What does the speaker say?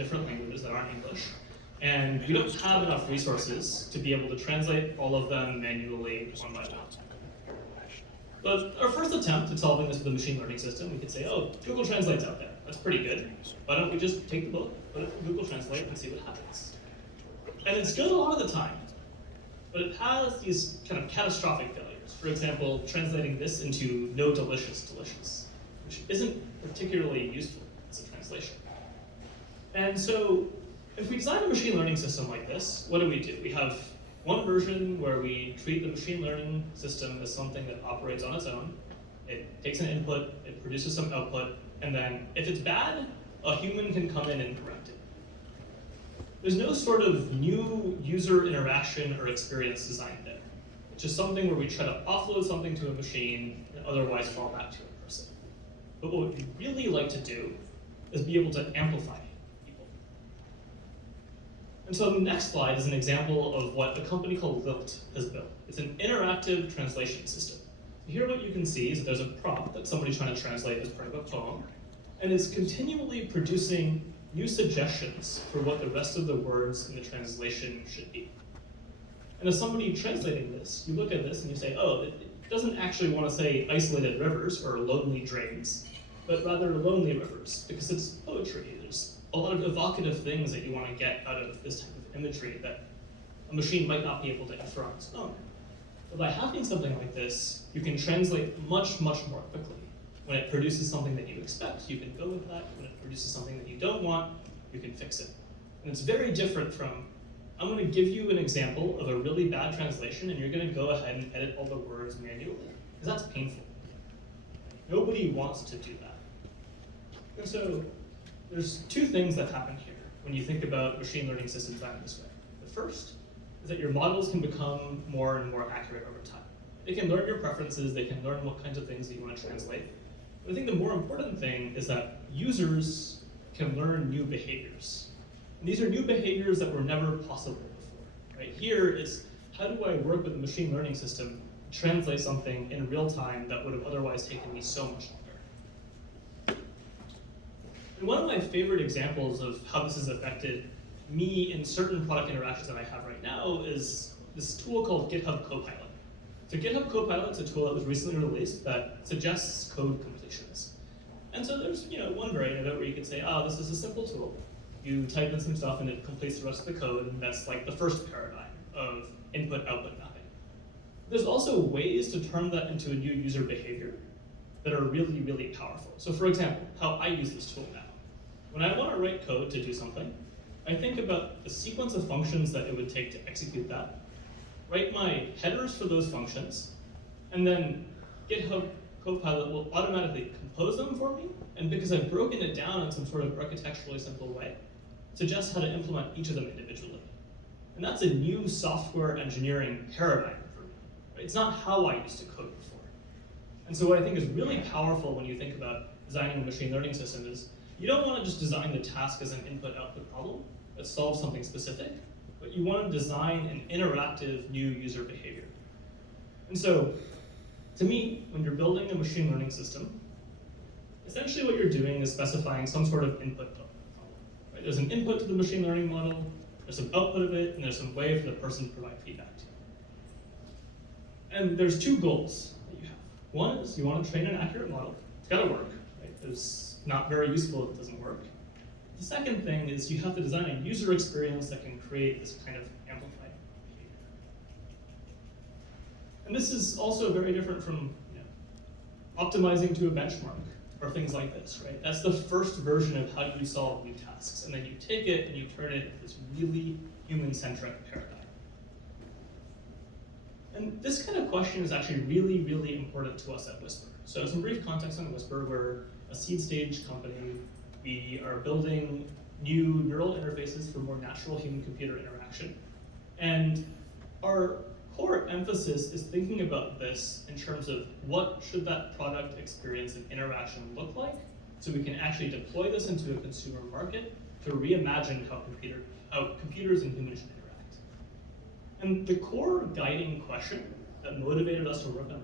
different languages that aren't English, and we don't have enough resources to be able to translate all of them manually one by one. But our first attempt at solving this with a machine learning system, we could say, oh, Google Translate's out there. That's pretty good. Why don't we just take the book, put it in Google Translate, and see what happens? And it's good a lot of the time, but it has these kind of catastrophic failures. For example, translating this into no delicious, delicious, which isn't particularly useful as a translation. And so if we design a machine learning system like this, what do? We have one version where we treat the machine learning system as something that operates on its own. It takes an input, it produces some output, and then if it's bad, a human can come in and correct it. There's no sort of new user interaction or experience design there. It's just something where we try to offload something to a machine and otherwise fall back to a person. But what we'd really like to do is be able to amplify people. And so the next slide is an example of what a company called Lilt has built. It's an interactive translation system. Here what you can see is that there's a prompt that somebody's trying to translate as part of a poem, and is continually producing new suggestions for what the rest of the words in the translation should be. And as somebody translating this, you look at this and you say, oh, it doesn't actually want to say isolated rivers or lonely drains, but rather lonely rivers, because it's poetry. There's a lot of evocative things that you want to get out of this type of imagery that a machine might not be able to infer on its own. But by having something like this, you can translate much, much more quickly. When it produces something that you expect, you can go with that. When it produces something that you don't want, you can fix it. And it's very different from, I'm going to give you an example of a really bad translation, and you're going to go ahead and edit all the words manually, because that's painful. Nobody wants to do that. And so there's two things that happen here when you think about machine learning systems designed this way. The first is that your models can become more and more accurate over time. They can learn your preferences, they can learn what kinds of things that you want to translate. But I think the more important thing is that users can learn new behaviors. And these are new behaviors that were never possible before. Right? Here is, how do I work with a machine learning system to translate something in real time that would have otherwise taken me so much longer? And one of my favorite examples of how this has affected me in certain product interactions that I have right now is this tool called GitHub Copilot. So GitHub Copilot is a tool that was recently released that suggests code completions. And so there's one variant of it where you can say, oh, this is a simple tool. You type in some stuff and it completes the rest of the code, and that's like the first paradigm of input-output mapping. There's also ways to turn that into a new user behavior that are really, really powerful. So for example, how I use this tool now. When I want to write code to do something, I think about the sequence of functions that it would take to execute that, write my headers for those functions, and then GitHub Copilot will automatically compose them for me, and because I've broken it down in some sort of architecturally simple way, suggest how to implement each of them individually. And that's a new software engineering paradigm for me. Right? It's not how I used to code before. And so what I think is really powerful when you think about designing a machine learning system is, you don't want to just design the task as an input-output problem that solves something specific, but you want to design an interactive new user behavior. And so, to me, when you're building a machine learning system, essentially what you're doing is specifying some sort of input-output problem. Right? There's an input to the machine learning model, there's some output of it, and there's some way for the person to provide feedback to. And there's two goals that you have. One is you want to train an accurate model. It's got to work. Right? It's not very useful if it doesn't work. The second thing is you have to design a user experience that can create this kind of amplified behavior. And this is also very different from optimizing to a benchmark or things like this, right? That's the first version of how you solve new tasks, and then you take it and you turn it into this really human-centric paradigm. And this kind of question is actually really, really important to us at Whisper. So some brief context on Whisper, we're a seed stage company. We are building new neural interfaces for more natural human-computer interaction. And our core emphasis is thinking about this in terms of what should that product experience and interaction look like, so we can actually deploy this into a consumer market to reimagine how computers and humans should interact. And the core guiding question that motivated us to work on